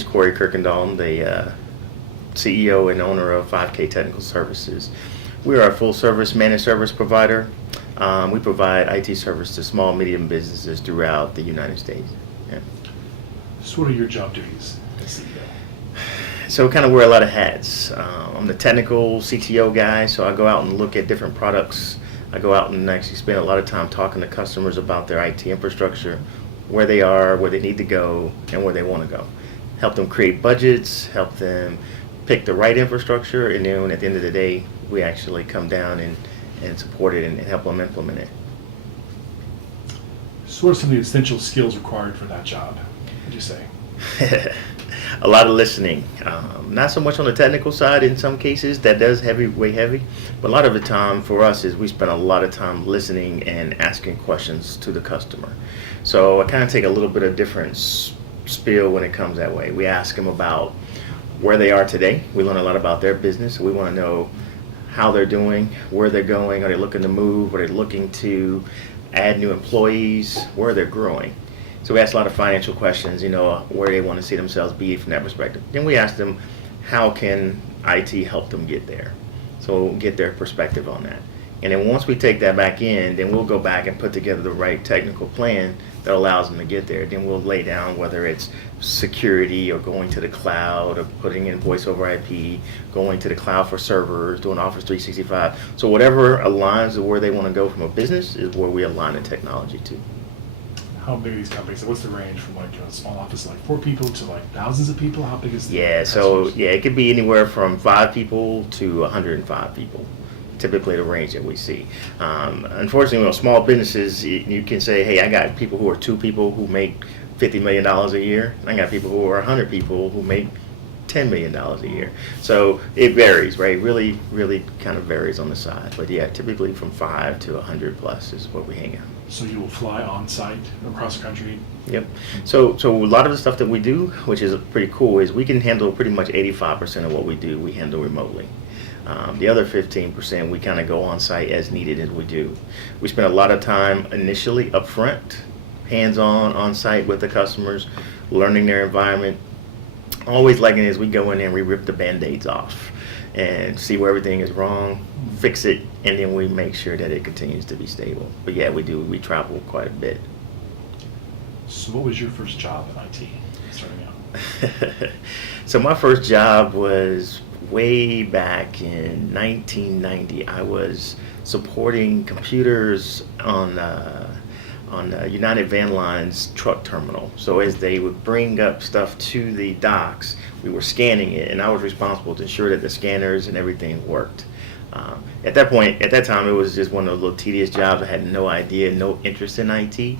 is Corey Kirkendoll. I'm the CEO and owner of 5K Technical Services. We are a full-service managed service provider. We provide IT service to small, medium businesses throughout the United States. Yeah. So what are your job duties as CEO? So I kind of wear a lot of hats. I'm the technical CTO guy, so I go out and look at different products. I go out and actually spend a lot of time talking to customers about their IT infrastructure, where they are, where they need to go, and where they want to go. Help them create budgets, help them pick the right infrastructure, and then at the end of the day, we actually come down and support it and help them implement it. So what are some of the essential skills required for that job, would you say? A lot of listening. Not so much on the technical side in some cases, that does weigh heavy, but a lot of the time for us is we spend a lot of time listening and asking questions to the customer. So I kind of take a little bit of different spiel when it comes that way. We ask them about where they are today. We learn a lot about their business. We want to know how they're doing, where they're going, are they looking to move, are they looking to add new employees, where they're growing. So we ask a lot of financial questions, where they want to see themselves be from that perspective. Then we ask them, how can IT help them get there? So we'll get their perspective on that. And then once we take that back in, then we'll go back and put together the right technical plan that allows them to get there. Then we'll lay down whether it's security or going to the cloud or putting in voice over IP, going to the cloud for servers, doing Office 365. So whatever aligns to where they want to go from a business is where we align the technology to. How big are these companies? What's the range from like a small office like 4 people to like thousands of people? How big is the customers? It could be anywhere from 5 people to 105 people. Typically the range that we see. Unfortunately, small businesses, you can say, hey, I got people who are 2 people who make $50 million a year. I got people who are 100 people who make $10 million a year. So it varies, right? Really, really kind of varies on the size. But yeah, typically from 5 to 100 plus is what we hang out. So you will fly on site across the country? Yep. So a lot of the stuff that we do, which is pretty cool, is we can handle pretty much 85% of what we do, we handle remotely. The other 15%, we kind of go on site as needed as we do. We spend a lot of time initially up front, hands-on, on site with the customers, learning their environment. Always liking it is we go in there and we rip the band-aids off and see where everything is wrong, fix it, and then we make sure that it continues to be stable. But yeah, we travel quite a bit. So what was your first job in IT starting out? So my first job was way back in 1990. I was supporting computers on United Van Line's truck terminal. So as they would bring up stuff to the docks, we were scanning it, and I was responsible to ensure that the scanners and everything worked. At that time, it was just one of those little tedious jobs. I had no idea, no interest in IT.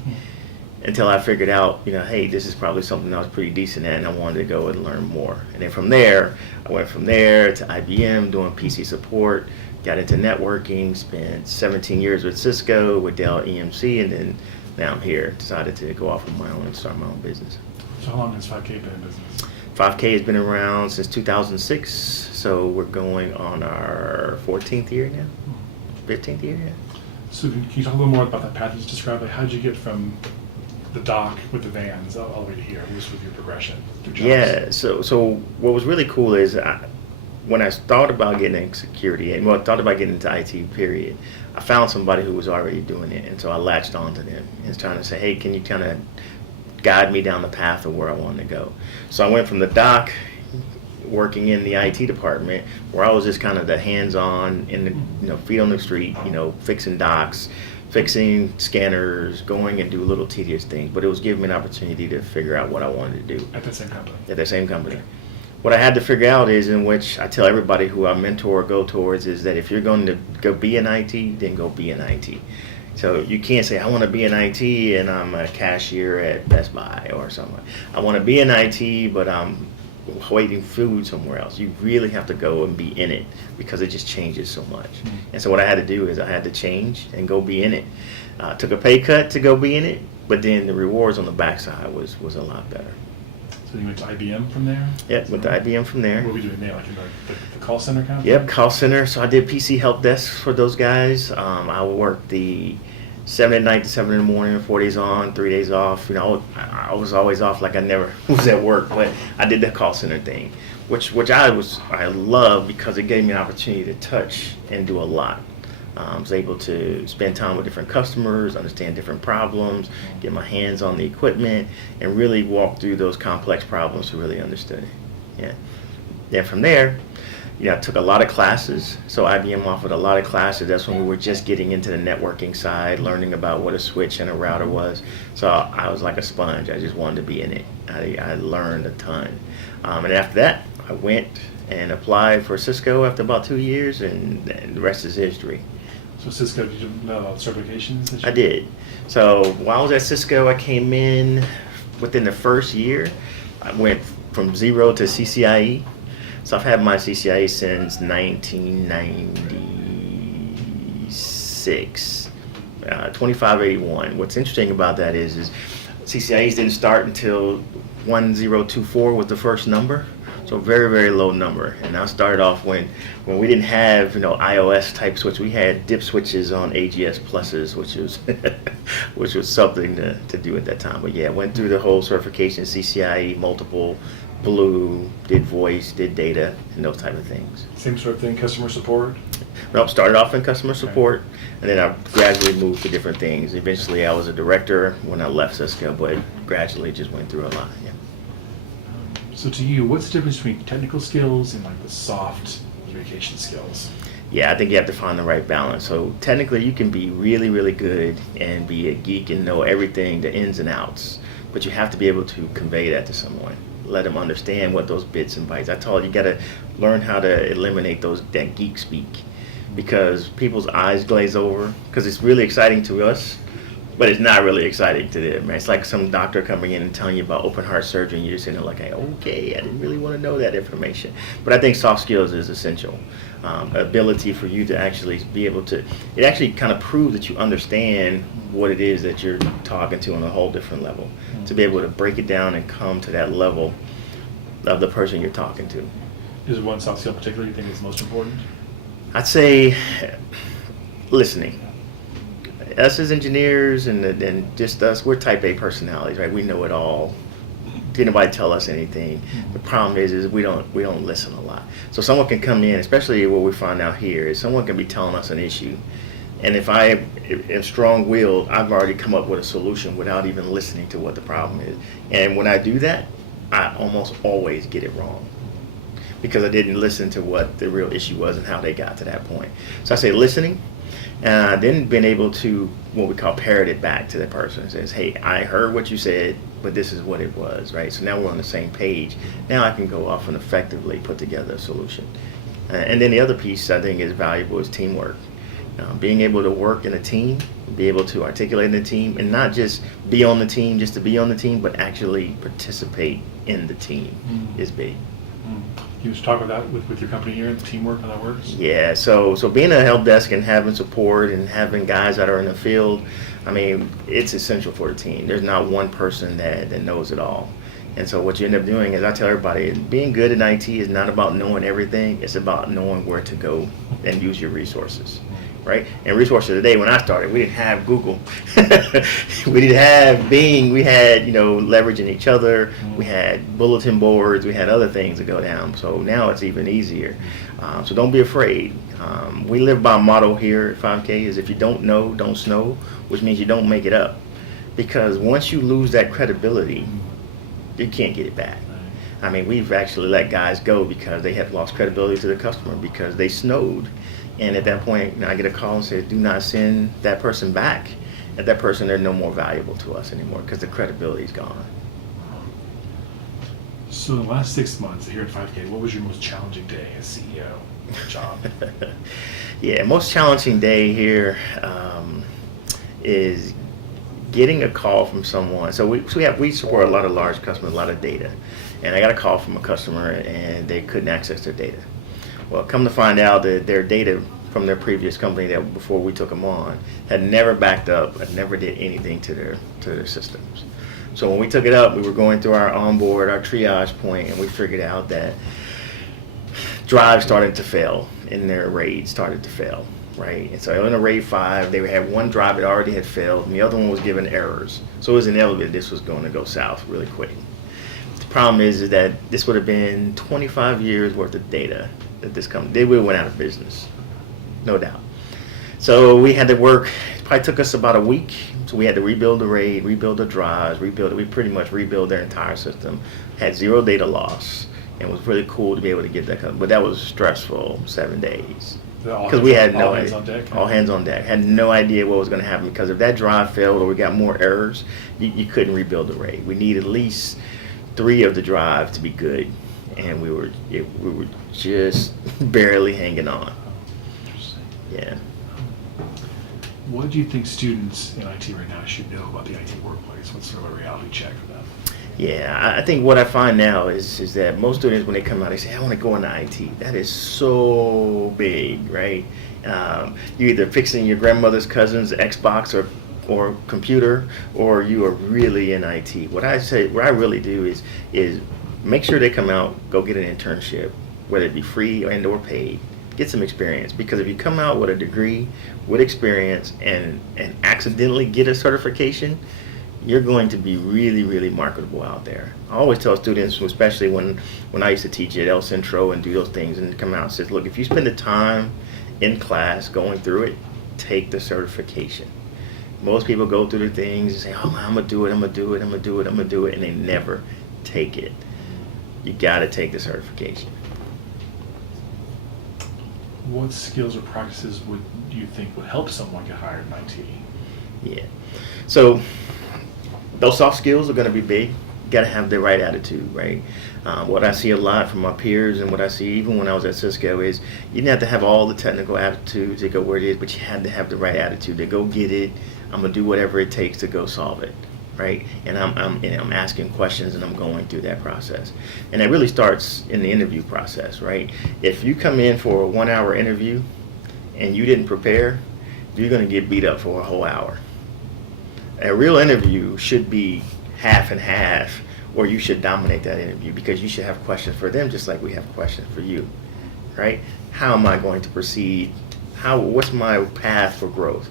Until I figured out, hey, this is probably something I was pretty decent at, and I wanted to go and learn more. And then from there, I went from there to IBM doing PC support, got into networking, spent 17 years with Cisco, with Dell EMC, and then now I'm here. Decided to go off on my own and start my own business. So how long has 5K been in business? 5K has been around since 2006, so we're going on our 14th year now, 15th year now. So can you talk a little more about that path you just described? Like, how did you get from the dock with the vans all the way to here? What was with your progression through jobs? Yeah, so what was really cool is when I thought about getting into security, and thought about getting into IT, period, I found somebody who was already doing it, and so I latched onto them and trying to say, hey, can you kind of guide me down the path of where I wanted to go? So I went from the dock, working in the IT department, where I was just kind of the hands-on, in the feet on the street, fixing docks, fixing scanners, going and do little tedious things, but it was giving me an opportunity to figure out what I wanted to do. At that same company? At that same company. Okay. What I had to figure out is, in which I tell everybody who I mentor or go towards, is that if you're going to go be in IT, then go be in IT. So you can't say, I want to be in IT and I'm a cashier at Best Buy or something. I want to be in IT, but I'm waiting food somewhere else. You really have to go and be in it, because it just changes so much. And so what I had to do is I had to change and go be in it. Took a pay cut to go be in it, but then the rewards on the backside was a lot better. So you went to IBM from there? Yeah, went to IBM from there. What were you doing there? Like in the call center kind of Yep, thing? call center. So I did PC help desk for those guys. I worked the 7 at night to 7 in the morning, 4 days on, 3 days off. You know, I was always off, like I never was at work, but I did the call center thing, which I love because it gave me an opportunity to touch and do a lot. I was able to spend time with different customers, understand different problems, get my hands on the equipment, and really walk through those complex problems to really understand it. Yeah. Then from there, I took a lot of classes. So IBM offered a lot of classes. That's when we were just getting into the networking side, learning about what a switch and a router was. So I was like a sponge. I just wanted to be in it. I learned a ton. And after that, I went and applied for Cisco after about 2 years, and the rest is history. So Cisco, did you know about certifications? I did. So while I was at Cisco, I came in within the first year. I went from 0 to CCIE. So I've had my CCIE since 1996, 2581. What's interesting about that is CCIEs didn't start until 1024 was the first number. So very, very low number. And I started off when we didn't have, iOS type switch. We had dip switches on AGS pluses, which was which was something to do at that time. But yeah, went through the whole certification, CCIE, multiple, blue, did voice, did data, and those type of things. Same sort of thing, customer support? Nope, started off in customer support, and then I gradually moved to different things. Eventually I was a director when I left Cisco, but gradually just went through a lot. Yeah. So to you, what's the difference between technical skills and like the soft communication skills? Yeah, I think you have to find the right balance. So technically you can be really, really good and be a geek and know everything, the ins and outs, but you have to be able to convey that to someone. Let them understand what those bits and bytes. I told you got to learn how to eliminate that geek speak, because people's eyes glaze over, because it's really exciting to us, but it's not really exciting to them, man. It's like some doctor coming in and telling you about open heart surgery, and you're just sitting there like, okay, I didn't really want to know that information. But I think soft skills is essential. Ability for you to actually be able to, it actually kind of proves that you understand what it is that you're talking to on a whole different level. Mm-hmm. To be able to break it down and come to that level of the person you're talking to. Is there one soft skill in particular you think is most important? I'd say listening. Us as engineers and just us, we're type A personalities, right? We know it all. Did nobody tell us anything? The problem is we don't listen a lot. So someone can come in, especially what we find out here, is someone can be telling us an issue, and if I am strong-willed, I've already come up with a solution without even listening to what the problem is. And when I do that, I almost always get it wrong, because I didn't listen to what the real issue was and how they got to that point. So I say listening, and then being able to, what we call, parrot it back to the person. It says, hey, I heard what you said, but this is what it was, right? So now we're on the same page. Now I can go off and effectively put together a solution. And then the other piece I think is valuable is teamwork. Being able to work in a team, be able to articulate in the team, and not just be on the team just to be on the team, but actually participate in the team is big. You just talk about that with your company here, the teamwork, how that works? Yeah, so being a help desk and having support and having guys that are in the field, I mean, it's essential for the team. There's not one person that knows it all. And so what you end up doing is, I tell everybody, being good in IT is not about knowing everything. It's about knowing where to go and use your resources, right? And resources today, when I started, we didn't have Google. We didn't have Bing. We had, leveraging each other. We had bulletin boards. We had other things to go down. So now it's even easier. So don't be afraid. We live by a motto here at 5K is, if you don't know, don't snow, which means you don't make it up. Because once you lose that credibility, you can't get it back. I mean, we've actually let guys go because they have lost credibility to the customer because they snowed. And at that point, I get a call and say, do not send that person back. At that person, they're no more valuable to us anymore because the credibility is gone. So the last 6 months here at 5K, what was your most challenging day as CEO job? Yeah, most challenging day here is getting a call from someone. So we support a lot of large customers, a lot of data. And I got a call from a customer and they couldn't access their data. Well, come to find out that their data from their previous company that before we took them on had never backed up and never did anything to their systems. So when we took it up, we were going through our onboard, our triage point, and we figured out that drives started to fail and their RAID started to fail. right? And so in a RAID 5, they had one drive that already had failed, and the other one was giving errors. So it was inevitable this was going to go south really quick. The problem is that this would have been 25 years worth of data that this company, they would have went out of business, no doubt. So we had to work, it probably took us about a week. So we had to rebuild the RAID, rebuild the drives, we pretty much rebuild their entire system, had zero data loss, and it was really cool to be able to get that, but that was stressful, 7 days. Because we had no idea. All hands on deck? All hands on deck. Had no idea what was going to happen, because if that drive failed or we got more errors, you couldn't rebuild the RAID. We need at least 3 of the drives to be good, and we were just barely hanging on. Interesting. Yeah. What do you think students in IT right now should know about the IT workplace? What's sort of a reality check for them? Yeah, I think what I find now is that most students, when they come out, they say, I want to go into IT. That is so big, right? You're either fixing your grandmother's cousin's Xbox or computer, or you are really in IT. What I really do is make sure they come out, go get an internship, whether it be free and or paid. Get some experience, because if you come out with a degree, with experience, and accidentally get a certification, you're going to be really, really marketable out there. I always tell students, especially when I used to teach at El Centro and do those things, and come out and say, look, if you spend the time in class going through it, take the certification. Most people go through the things and say, oh, I'm going to do it, I'm going to do it, I'm going to do it, I'm going to do it, and they never take it. You got to take the certification. What skills or practices do you think would help someone get hired in IT? Yeah. So those soft skills are going to be big. You got to have the right attitude, right? What I see a lot from my peers, and what I see even when I was at Cisco, is you didn't have to have all the technical aptitudes to go where it is, but you had to have the right attitude to go get it. I'm going to do whatever it takes to go solve it, right? And I'm asking questions, and I'm going through that process. And it really starts in the interview process, right? If you come in for a 1-hour interview and you didn't prepare, you're going to get beat up for a whole hour. A real interview should be half and half, or you should dominate that interview, because you should have questions for them just like we have questions for you, right? How am I going to proceed? What's my path for growth?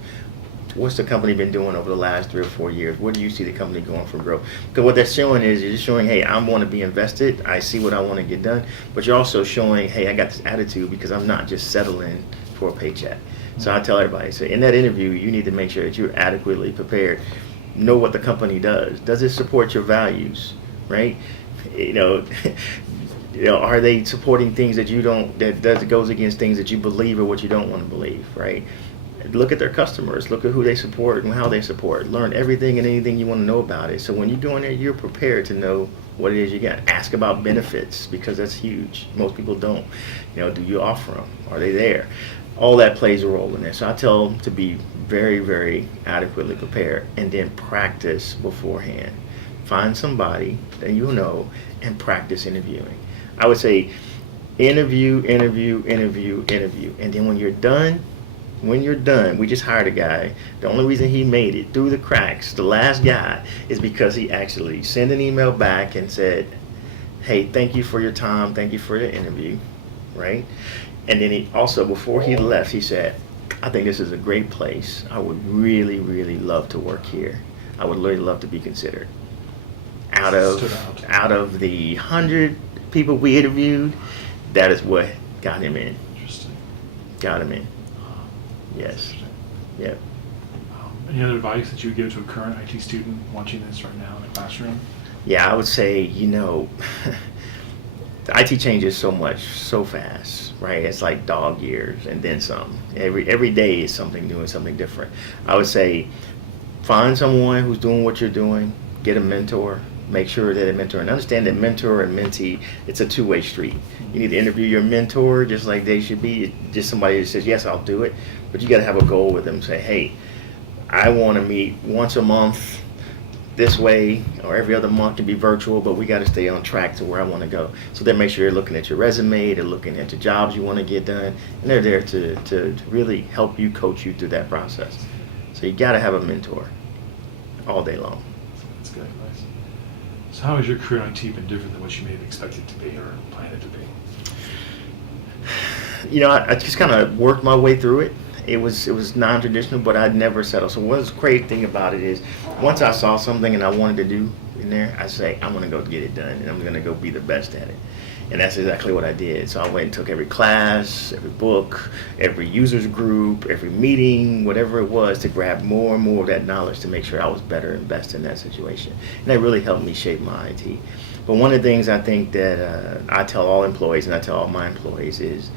What's the company been doing over the last 3 or 4 years? Where do you see the company going for growth? Because what that's showing is you're just showing, hey, I want to be invested. I see what I want to get done. But you're also showing, hey, I got this attitude because I'm not just settling for a paycheck. So I tell everybody, so in that interview, you need to make sure that you're adequately prepared. Know what the company does. Does it support your values, right? Are they supporting things that goes against things that you believe or what you don't want to believe, right? Look at their customers. Look at who they support and how they support. Learn everything and anything you want to know about it. So when you're doing it, you're prepared to know what it is you got. Ask about benefits, because that's huge. Most people don't. Do you offer them? Are they there? All that plays a role in there. So I tell them to be very, very adequately prepared, and then practice beforehand. Find somebody that you know and practice interviewing. I would say interview, and then when you're done, we just hired a guy. The only reason he made it through the cracks, the last guy, is because he actually sent an email back and said, hey, thank you for your time, thank you for your interview, right? And then he also, before he left, he said, I think this is a great place. I would really, really love to work here. I would really love to be considered. Out of the 100 people we interviewed, that is what got him in. Interesting. Got him in. Yes. Yep. Any other advice that you would give to a current IT student watching this right now in the classroom? Yeah, I would say, the IT changes so much, so fast, right? It's like dog years and then some. Every day is something new and something different. I would say find someone who's doing what you're doing, get a mentor, make sure that a mentor, and understand that mentor and mentee, it's a two-way street. You need to interview your mentor just like they should be, just somebody that says, yes, I'll do it, but you got to have a goal with them. Say, hey, I want to meet once a month this way, or every other month can be virtual, but we got to stay on track to where I want to go. So then make sure you're looking at your resume, they're looking at the jobs you want to get done, and they're there to really help you, coach you through that process. So you got to have a mentor all day long. That's good advice. So how has your career in IT been different than what you may have expected to be or planned it to be? I just kind of worked my way through it, It was non-traditional, but I'd never settle. So what's the crazy thing about it is, once I saw something and I wanted to do in there, I say, I'm gonna go get it done, and I'm gonna go be the best at it. And that's exactly what I did. So I went and took every class, every book, every users group, every meeting, whatever it was, to grab more and more of that knowledge to make sure I was better and best in that situation. And that really helped me shape my IT. But one of the things I think that I tell all employees, and I tell all my employees, is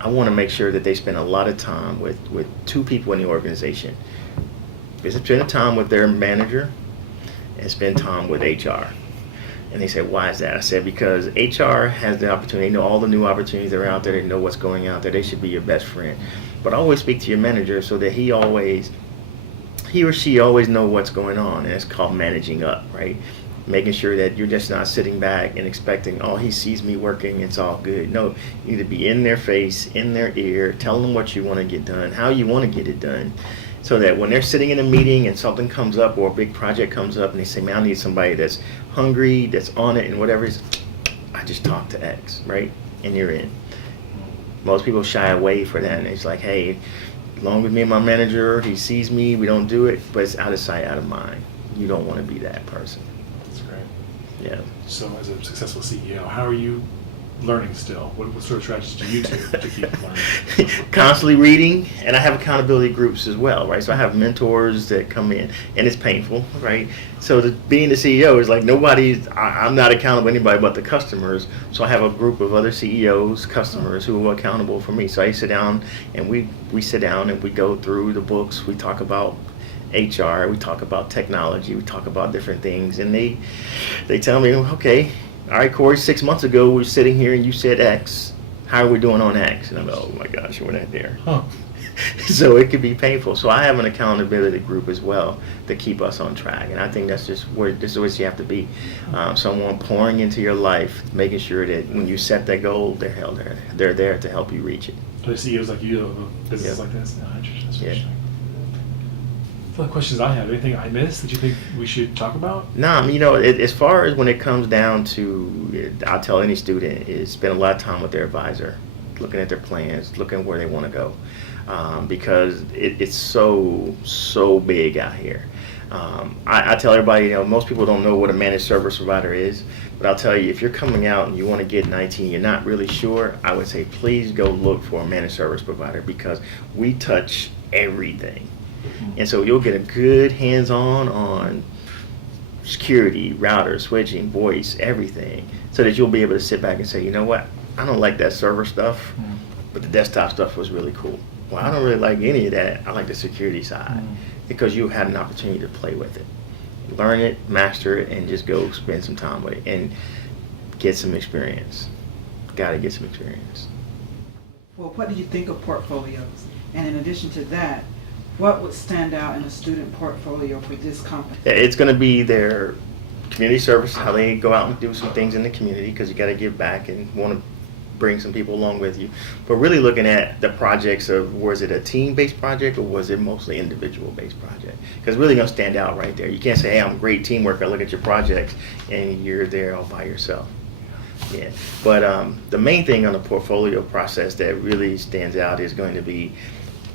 I want to make sure that they spend a lot of time with two people in the organization. Spend time with their manager and spend time with HR. And they said, why is that? I said, because HR has the opportunity, they know all the new opportunities that are out there, they know what's going out there, they should be your best friend. But always speak to your manager so that he or she always know what's going on, and it's called managing up, right? Making sure that you're just not sitting back and expecting, oh, he sees me working, it's all good. No, you need to be in their face, in their ear, tell them what you want to get done, how you want to get it done, so that when they're sitting in a meeting and something comes up or a big project comes up and they say, man, I need somebody that's hungry, that's on it, and whatever it is, I just talk to X, right? And you're in. Most people shy away for that, and it's like, hey, as long as me and my manager, he sees me, we don't do it, but it's out of sight, out of mind. You don't want to be that person. That's great. Yeah. So as a successful CEO, how are you learning still? What sort of strategies do you do to keep learning? Constantly reading, and I have accountability groups as well, right? So I have mentors that come in, and it's painful, right? So being the CEO is like I'm not accountable to anybody but the customers. So I have a group of other CEOs, customers who are accountable for me. So I sit down and we sit down and we go through the books. We talk about HR, we talk about technology, we talk about different things, and they tell me, okay, all right, Corey, 6 months ago we were sitting here and you said X. How are we doing on X? And I'm like, oh my gosh, we're not there. Huh. So it could be painful. So I have an accountability group as well to keep us on track. And I think that's just where this is what you have to be. Someone pouring into your life, making sure that when you set that goal, they're there to help you reach it. Are there CEOs like you of a business Yeah. like this? No, interesting. That's Yeah. interesting. For the questions I have, anything I missed that you think we should talk about? No, as far as when it comes down to, I'll tell any student, is spend a lot of time with their advisor, looking at their plans, looking where they want to go, because it's so big out here. I tell everybody, most people don't know what a managed service provider is, but I'll tell you, if you're coming out and you want to get in IT and you're not really sure, I would say please go look for a managed service provider, because we touch everything. And so you'll get a good hands-on security, router, switching, voice, everything, so that you'll be able to sit back and say, you know what, I don't like that server stuff, but the desktop stuff was really cool. Well, I don't really like any of that. I like the security side, because you had an opportunity to play with it. Learn it, master it, and just go spend some time with it and get some experience. Got to get some experience. Well, what do you think of portfolios? And in addition to that, what would stand out in a student portfolio for this company? It's going to be their community service, how they go out and do some things in the community, because you got to give back and want to bring some people along with you. But really looking at the projects of, was it a team-based project or was it mostly individual-based project? Because it's really going to stand out right there. You can't say, hey, I'm a great teamwork. I look at your projects and you're there all by yourself. Yeah. But the main thing on the portfolio process that really stands out is going to be,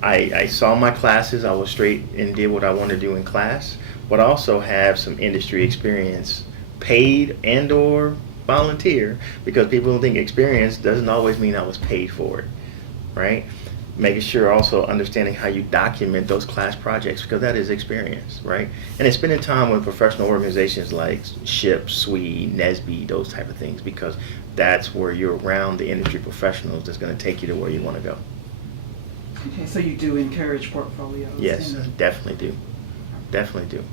I saw my classes, I was straight and did what I wanted to do in class, but I also have some industry experience, paid and or volunteer, because people think experience doesn't always mean I was paid for it, right? Making sure also understanding how you document those class projects, because that is experience, right? And then spending time with professional organizations like SHIP, SWE, NSBE, those type of things, because that's where you're around the industry professionals that's going to take you to where you want to go. Okay, so you do encourage portfolios? Yes, definitely do. Definitely do.